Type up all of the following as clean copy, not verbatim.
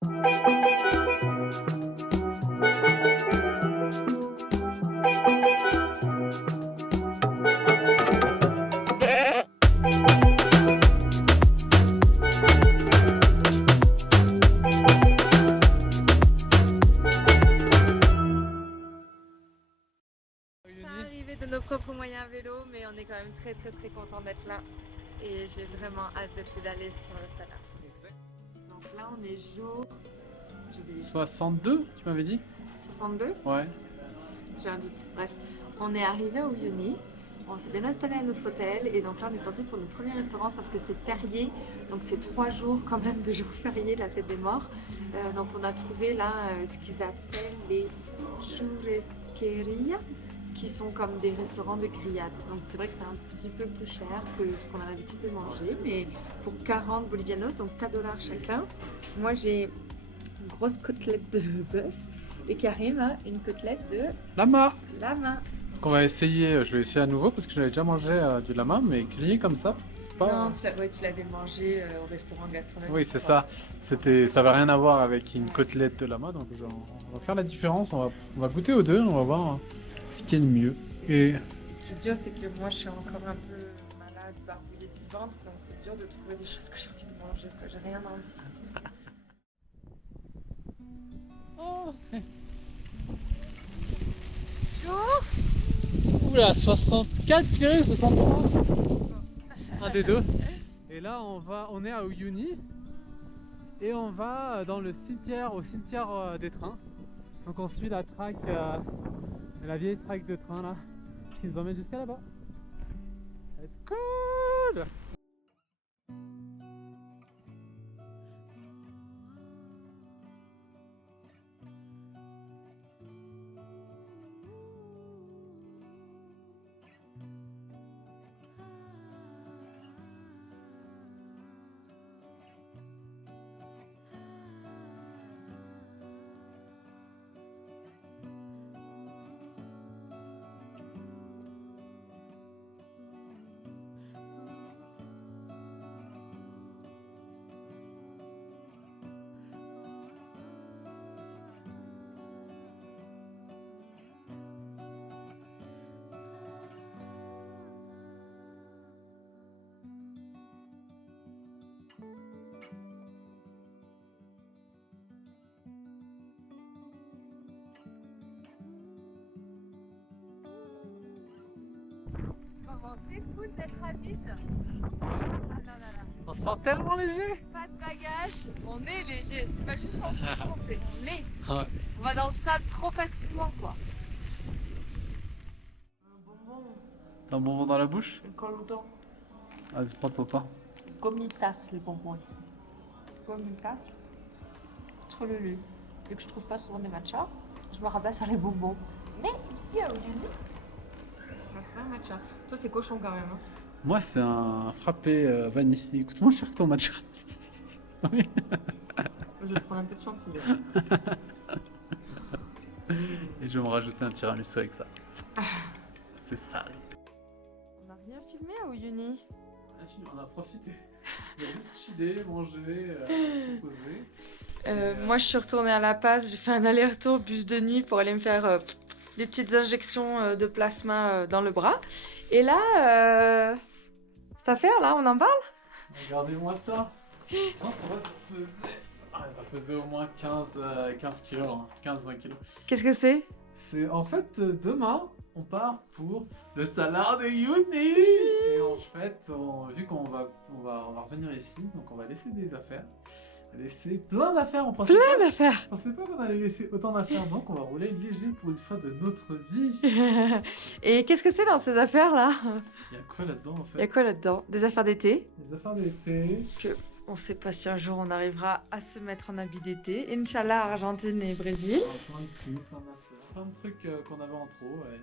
Arrivé de nos propres moyens à vélo, mais on est quand même très content d'être là et j'ai vraiment hâte de pédaler sur le Salar. Donc là on est jour 62, tu m'avais dit? 62. Ouais. J'ai un doute. Bref, on est arrivé à Uyuni, on s'est bien installé à notre hôtel et donc là on est sorti pour notre premier restaurant, sauf que c'est férié, donc c'est 3 jours quand même de jours fériés, la fête des morts. Donc on a trouvé là ce qu'ils appellent les churrasqueria, qui sont comme des restaurants de grillades. Donc c'est vrai que c'est un petit peu plus cher que ce qu'on a l'habitude de manger, mais pour 40 bolivianos, donc 4 $ chacun. Moi j'ai une grosse côtelette de bœuf et Karim a une côtelette de Lama. lama. Donc on va essayer, je vais essayer à nouveau parce que j'avais déjà mangé du lama, mais grillé comme ça. Pas... Non, tu l'avais mangé au restaurant gastronomique. Oui, c'est ça. Ça avait rien à voir avec une côtelette de lama, donc on va faire la différence. On va goûter aux deux, on va voir ce qui est le mieux. Et ce qui est dur, c'est que moi je suis encore un peu malade, barbouillée du ventre, donc c'est dur de trouver des choses que j'ai envie de manger, que j'ai rien envie. oh. Bonjour. Oula, 64, je dirais, 63. Un des deux. Et là, on est à Uyuni et on va dans le cimetière, au cimetière des trains. Donc on suit la track, la vieille track de train là, qui nous emmène jusqu'à là-bas. Ça va être cool! Comment c'est cool d'être rapide. Ah non, non. On se sent tellement léger! Pas de bagages, on est léger, c'est pas juste en chanson, c'est on est. Ouais. On va dans le sable trop facilement quoi. Un bonbon. T'as un bonbon dans la bouche? Un coloudon. Vas-y, prends ton temps. Gomitas les bonbons ici. Gomitas. Trop lulu. Vu que je trouve pas souvent des matchas, je me rabats sur les bonbons. Mais ici à Uyuni, on va trouver un matcha. Toi c'est cochon quand même. Hein. Moi, c'est un frappé vanille. Il coûte moins cher que ton matcha. Oui. Je vais prendre un peu de chantilly. Et je vais me rajouter un tiramisu avec ça. C'est ça. On n'a rien filmé à Uyuni. On a profité. On a juste chillé, mangé, se poser. Moi je suis retournée à La Paz, j'ai fait un aller-retour bus de nuit pour aller me faire des petites injections de plasma dans le bras. Et là, cette affaire là, on en parle? Regardez-moi ça. Non, ça pesait au moins 15 kilos, hein, 15-20 kilos. Qu'est-ce que c'est? C'est en fait demain, on part pour le Salar de Uyuni. Et en fait, vu qu'on va revenir ici, donc on va laisser des affaires. Laisser plein d'affaires. On pensait Plein d'affaires. On pensait pas qu'on allait laisser autant d'affaires, donc on va rouler léger pour une fois de notre vie. Et qu'est-ce que c'est dans ces affaires là? Il y a quoi là-dedans en Il y a fait? quoi là-dedans? Des affaires d'été? Des affaires d'été. On sait pas si un jour on arrivera à se mettre en habit d'été. Inch'Allah, Argentine et Brésil. Plein de trucs, plein d'affaires, plein de trucs qu'on avait en trop. Et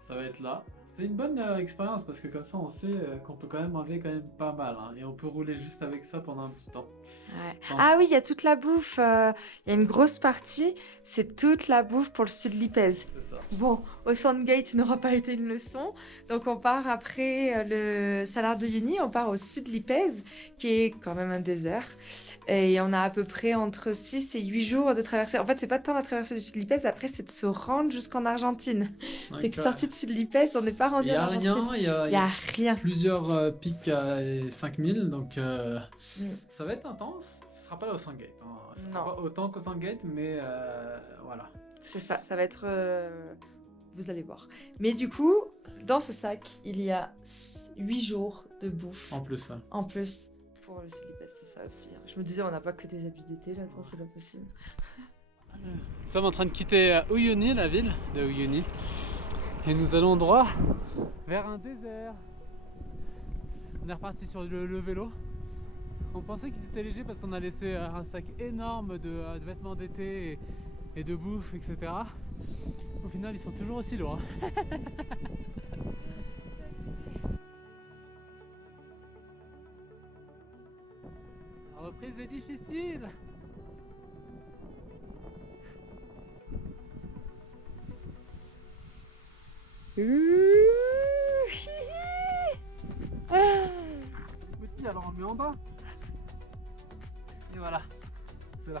ça va être là. C'est une bonne expérience parce que comme ça on sait qu'on peut quand même manger quand même pas mal hein, et on peut rouler juste avec ça pendant un petit temps. Ouais. Bon. Ah oui, il y a toute la bouffe. Il y a une grosse partie, c'est toute la bouffe pour le sud de Lipez. C'est ça. Bon, au Sandgate, il n'aura pas été une leçon. Donc on part après le Salar de Uyuni, on part au sud de Lipez, qui est quand même un désert. Et on a à peu près entre 6 et 8 jours de traversée. En fait, c'est pas tant la traversée du sud de Lipez, après c'est de se rendre jusqu'en Argentine. C'est que sorti de sud de Lipez, on n'est pas rendu en Argentine. Il Il y a rien. plusieurs pics à 5000 donc ça va être intense. Ce sera pas là au Sandgate. Hein. Ce sera Non. pas autant qu'au Sandgate, mais voilà. C'est ça, ça va être... vous allez voir. Mais du coup, dans ce sac, il y a 8 jours de bouffe. En plus. Hein. En plus, pour le Sud-Lipez, c'est ça aussi. Je me disais, on n'a pas que des habits d'été, là, attends, c'est pas possible. Nous sommes en train de quitter Uyuni, la ville de Uyuni. Et nous allons droit vers un désert. On est reparti sur le vélo. On pensait qu'ils étaient légers parce qu'on a laissé un sac énorme de vêtements d'été et de bouffe, etc. Au final, ils sont toujours aussi lourds. La reprise est difficile. Petit, alors on met en bas. Et voilà, c'est là.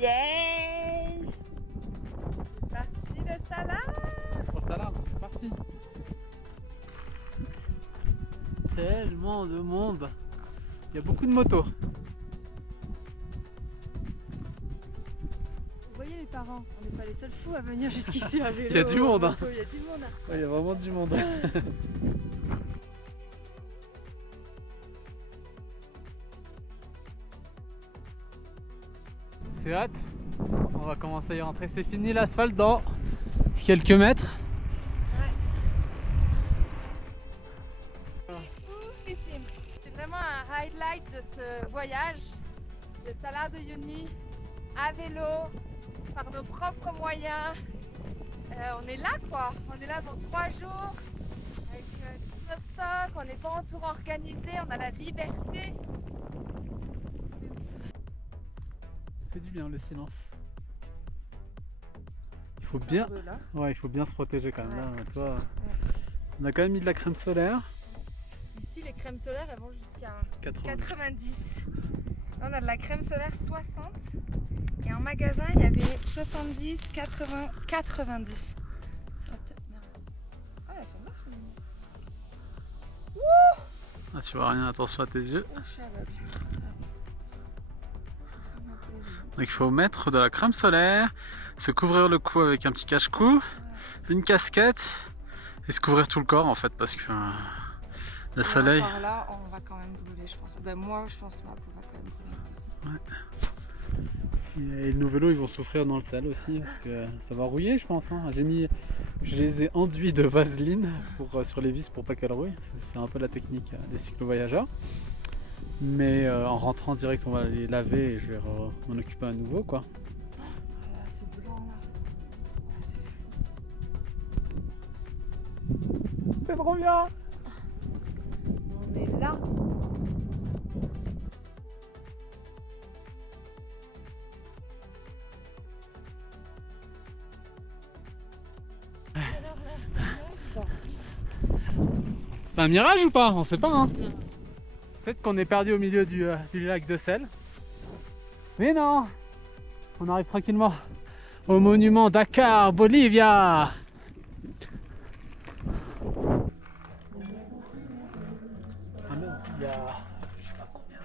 Yeah! C'est parti le Salar! Pour le Salar, c'est parti. Tellement de monde. Il y a beaucoup de motos. Vous voyez les parents, on n'est pas les seuls fous à venir jusqu'ici à vélo. Il y a du monde, hein. Il y a du monde. Ouais, il y a vraiment du monde. C'est hâte. On va commencer à y rentrer. C'est fini l'asphalte dans quelques mètres. C'est vraiment un highlight de ce voyage. Le Salar de Uyuni à vélo, par nos propres moyens. On est là quoi, on est là pour 3 jours avec tout notre stock, on n'est pas en tour organisé, on a la liberté. Ça fait du bien le silence. Il faut bien, ouais, il faut bien se protéger quand même. Là, toi, on a quand même mis de la crème solaire. Ici les crèmes solaires elles vont jusqu'à 90. Là, on a de la crème solaire 60 et en magasin il y avait 70, 80, 90. Ah elles sont bien ce moment. Ah, tu vois rien, attention à tes yeux. Donc il faut mettre de la crème solaire, se couvrir le cou avec un petit cache-cou, une casquette et se couvrir tout le corps en fait parce que le soleil... Par là on va quand même brûler je pense. Ben, moi je pense que ma peau va quand même brûler. Ouais. Et nos vélos ils vont souffrir dans le sel aussi parce que ça va rouiller je pense. Hein. Je les ai enduits de vaseline sur les vis pour pas qu'elles rouillent. C'est un peu la technique des cyclo-voyageurs. Mais en rentrant direct on va les laver et je vais m'en occuper à nouveau quoi. Voilà, ce blanc là. Ah, c'est fou. C'est trop bien. On est là. C'est un mirage ou pas? On sait pas hein. Peut-être qu'on est perdu au milieu du lac de sel. Mais non, on arrive tranquillement au monument Dakar, Bolivia. Il y a je sais pas combien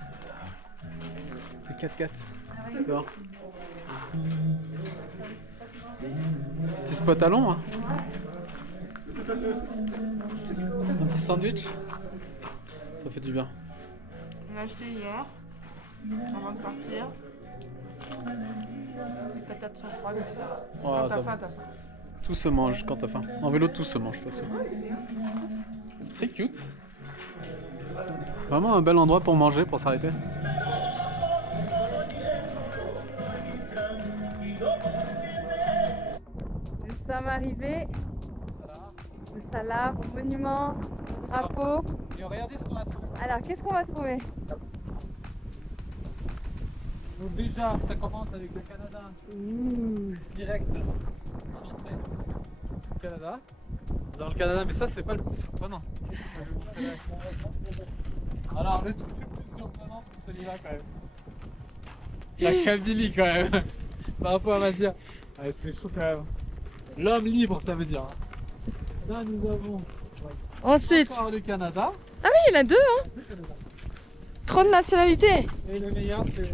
de 4x4 dehors. Petit spot à long hein. Un petit sandwich. Ça fait du bien. On l'a acheté hier, avant de partir. Les patates sont froides, mais ça va. Oh, Quand ça t'as va. faim, t'as faim. Tout se mange quand t'as faim. En vélo, tout se mange de toute façon. C'est très cute. Vraiment un bel endroit pour manger, pour s'arrêter. sommes arrivés Voilà. au Salar, au monument, au drapeau. Et regardez ce qu'on a trouvé. Alors, qu'est-ce qu'on va trouver? Donc déjà, ça commence avec le Canada. Direct en entrée. Canada. Dans le Canada, mais ça c'est pas le plus surprenant. Alors le truc le plus surprenant c'est celui-là quand même. La Kabylie quand même. Par rapport à Masia. Ouais, c'est fou quand même. L'homme libre ça veut dire. Là nous avons Ensuite, encore le Canada. ah oui, il y en a deux, hein. Trop de nationalités. Et le meilleur c'est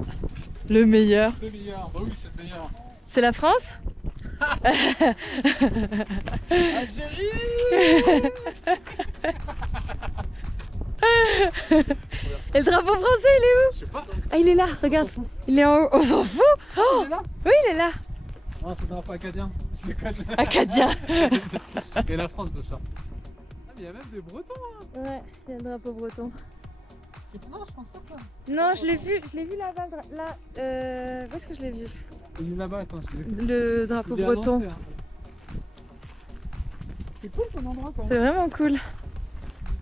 Le meilleur, le meilleur. Bah oui c'est le meilleur. c'est la France. Algérie. Et le drapeau français, il est où? Je sais pas. Ah, il est là, regarde. Il est en haut. On s'en fout. Oh, Il est là. oui, il est là. Non, c'est un peu acadien. Je déconne. Acadien. Et la France de ça. Ah, mais il y a même des Bretons. Hein. Ouais, il y a le drapeau breton. Non, je pense pas ça. Non, je l'ai vu là-bas. Là, où est-ce que je l'ai vu? Il est là-bas, attends, je l'ai vu. Le drapeau Il est breton. annoncé, hein. C'est cool comme endroit quand même. C'est vraiment cool.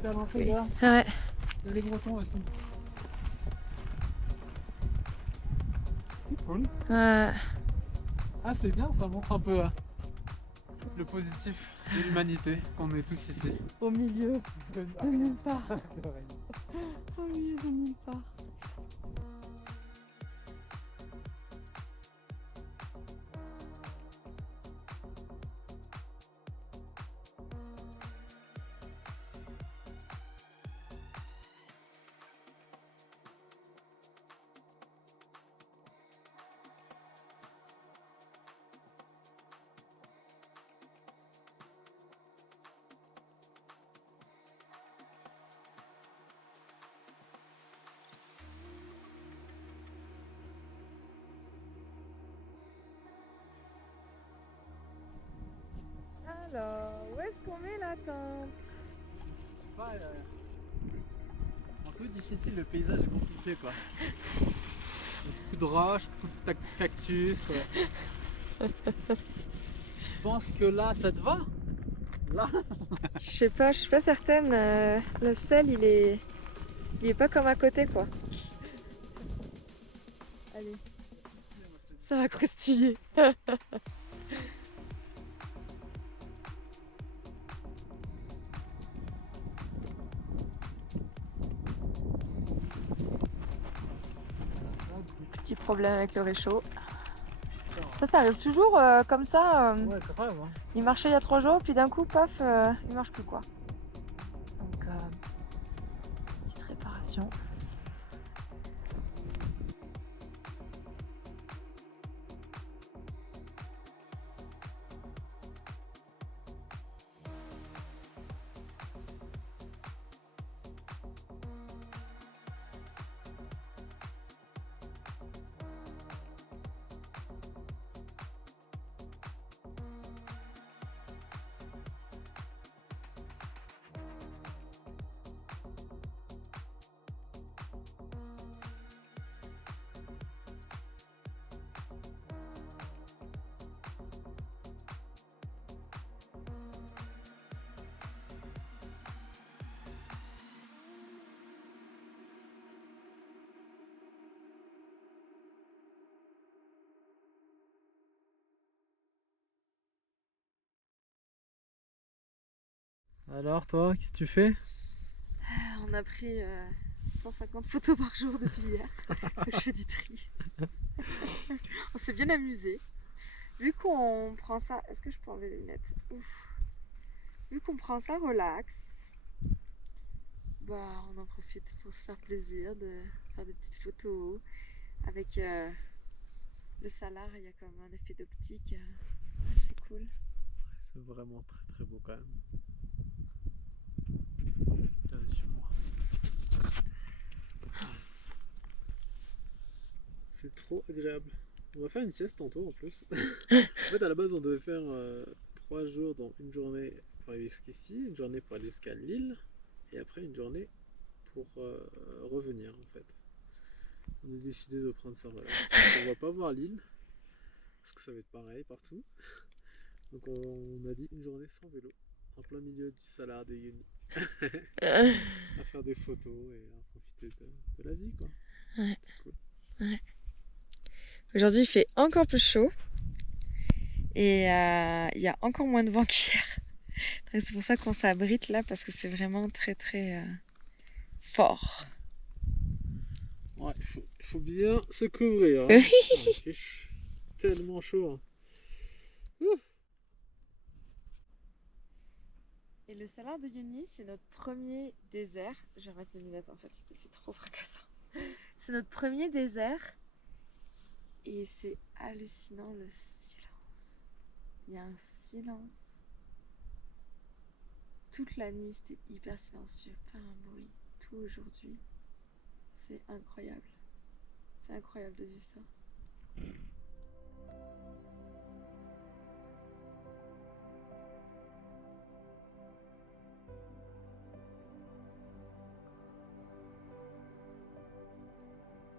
C'est à l'entrée là. Ouais. Il y a les Bretons aussi. C'est cool. Ouais. Ah, c'est bien, ça montre un peu le positif de l'humanité qu'on est tous ici. Au milieu de nulle part. Au milieu de nulle part. Alors, où est-ce qu'on met la tente? Ouais, un peu difficile, le paysage est compliqué quoi. Beaucoup de roches, beaucoup de cactus. Je pense que là, ça te va? Là? Je sais pas certaine. Le sel, il est pas comme à côté, quoi. Allez, ça va croustiller. Petit problème avec le réchaud. Ça arrive toujours comme ça. Ouais, grave. Hein. Il marchait il y a 3 jours, puis d'un coup, paf, il marche plus quoi. Donc, petite réparation. Alors toi, qu'est-ce que tu fais? On a pris 150 photos par jour depuis hier. Je fais du tri. On s'est bien amusé. Vu qu'on prend ça... Est-ce que je peux enlever les lunettes? Ouf. Vu qu'on prend ça relax, bah, on en profite pour se faire plaisir, de faire des petites photos. Avec le Salar, il y a comme un effet d'optique. C'est cool. C'est vraiment très très beau quand même. C'est trop agréable. On va faire une sieste tantôt en plus. En fait, à la base, on devait faire 3 jours, dont une journée pour arriver jusqu'ici, une journée pour aller jusqu'à Lille, et après une journée pour revenir en fait. On a décidé de prendre ça relax. On va pas voir Lille, parce que ça va être pareil partout. Donc on a dit une journée sans vélo, en plein milieu du Salar de Uyuni. À faire des photos et à profiter de la vie, quoi. Ouais. C'est cool. Ouais. Aujourd'hui, il fait encore plus chaud et il y a encore moins de vent qu'hier. C'est pour ça qu'on s'abrite là parce que c'est vraiment très très fort. Ouais, il faut bien se couvrir. Hein. Oui. Il fait tellement chaud. Hein. Et le Salar de Uyuni, c'est notre premier désert. Je vais remettre mes lunettes en fait, c'est trop fracassant. C'est notre premier désert. Et c'est hallucinant le silence. Il y a un silence. Toute la nuit, c'était hyper silencieux, pas un bruit. Tout aujourd'hui, c'est incroyable. C'est incroyable de vivre ça.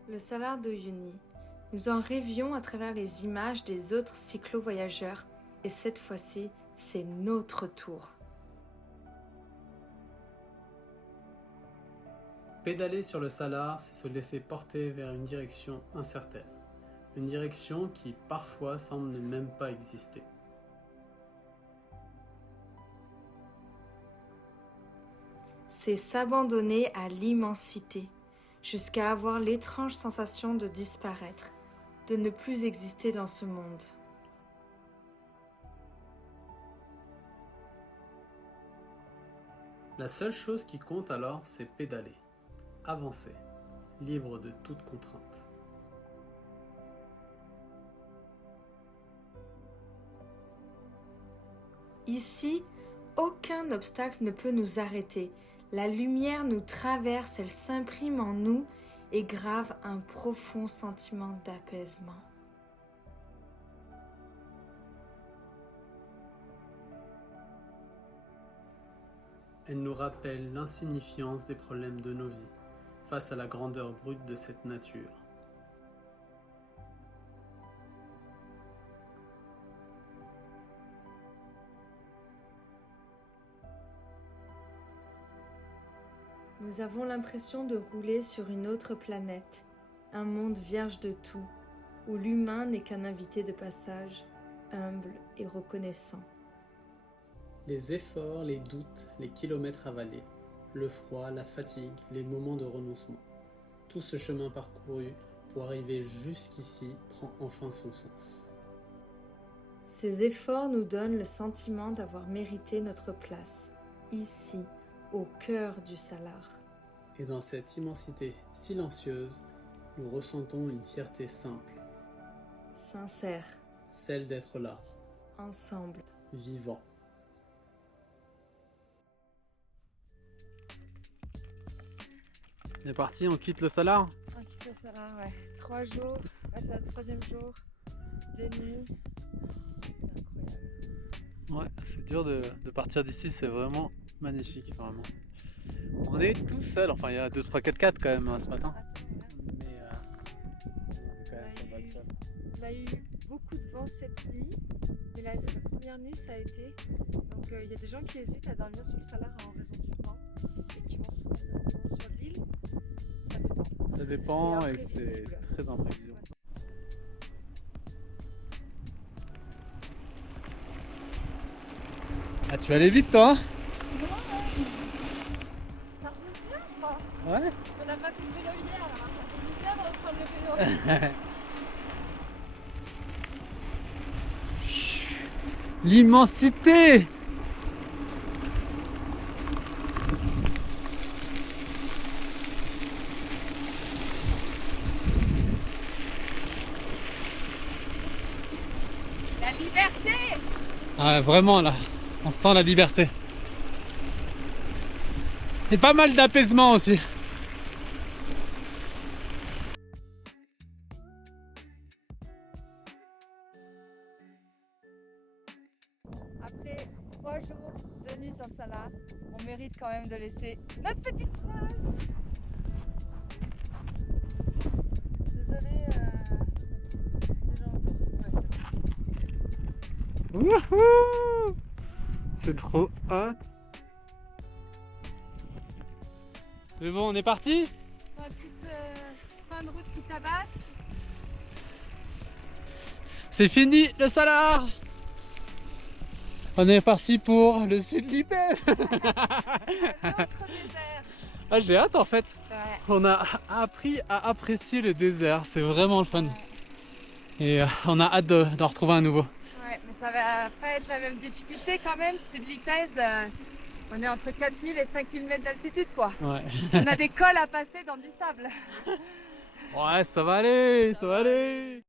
Le Salar de Uyuni. Nous en rêvions à travers les images des autres cyclo-voyageurs et cette fois-ci, c'est notre tour. Pédaler sur le Salar, c'est se laisser porter vers une direction incertaine. Une direction qui parfois semble ne même pas exister. C'est s'abandonner à l'immensité, jusqu'à avoir l'étrange sensation de disparaître, de ne plus exister dans ce monde. La seule chose qui compte alors, c'est pédaler, avancer, libre de toute contrainte. Ici, aucun obstacle ne peut nous arrêter. La lumière nous traverse, elle s'imprime en nous et grave un profond sentiment d'apaisement. Elle nous rappelle l'insignifiance des problèmes de nos vies face à la grandeur brute de cette nature. Nous avons l'impression de rouler sur une autre planète, un monde vierge de tout, où l'humain n'est qu'un invité de passage, humble et reconnaissant. Les efforts, les doutes, les kilomètres avalés, le froid, la fatigue, les moments de renoncement. Tout ce chemin parcouru pour arriver jusqu'ici prend enfin son sens. Ces efforts nous donnent le sentiment d'avoir mérité notre place, ici, au cœur du Salar. Et dans cette immensité silencieuse, nous ressentons une fierté simple, Sincère, celle d'être là, ensemble. vivant. On est parti, on quitte le Salar. On quitte le Salar, ouais. 3 jours, là c'est le 3e jour, 2 nuits. C'est incroyable. Ouais, c'est dur de partir d'ici, c'est vraiment magnifique, vraiment. On est tout seul, enfin il y a 2, 3, 4, 4 quand même ce matin. Attends, Mais on est quand même pas mal seul. il a eu beaucoup de vent cette nuit, mais la première nuit ça a été. Donc il y a des gens qui hésitent à dormir sur le Salar en raison du vent et qui vont se directement sur l'île. Ça dépend. Ça dépend C'est et c'est imprévisible. très imprévisible. Ah, tu vas aller vite toi hein? Ça roule bien quoi. Ouais. On n'a pas pris le vélo hier là. On est bien de reprendre le vélo. L'immensité! La liberté! Ah, vraiment là, on sent la liberté. Et pas mal d'apaisement aussi. Après 3 jours de nuit sur le Salar, on mérite quand même de laisser notre petite trace. Désolée, les gens autour. Ouais, c'est bon. Wouhou! C'est trop hot. C'est bon, on est parti? Sur la petite fin de route qui tabasse. C'est fini le Salar. On est parti pour le sud de l'Ipèze. L'autre désert. Ah, j'ai hâte en fait. Ouais. On a appris à apprécier le désert, c'est vraiment le fun. Ouais. Et on a hâte d'en retrouver un nouveau. Ouais, mais ça va pas être la même difficulté quand même. Sud de l'Ipèze, on est entre 4000 et 5000 mètres d'altitude quoi. Ouais. On a des cols à passer dans du sable. Ouais, ça va aller, ça va aller.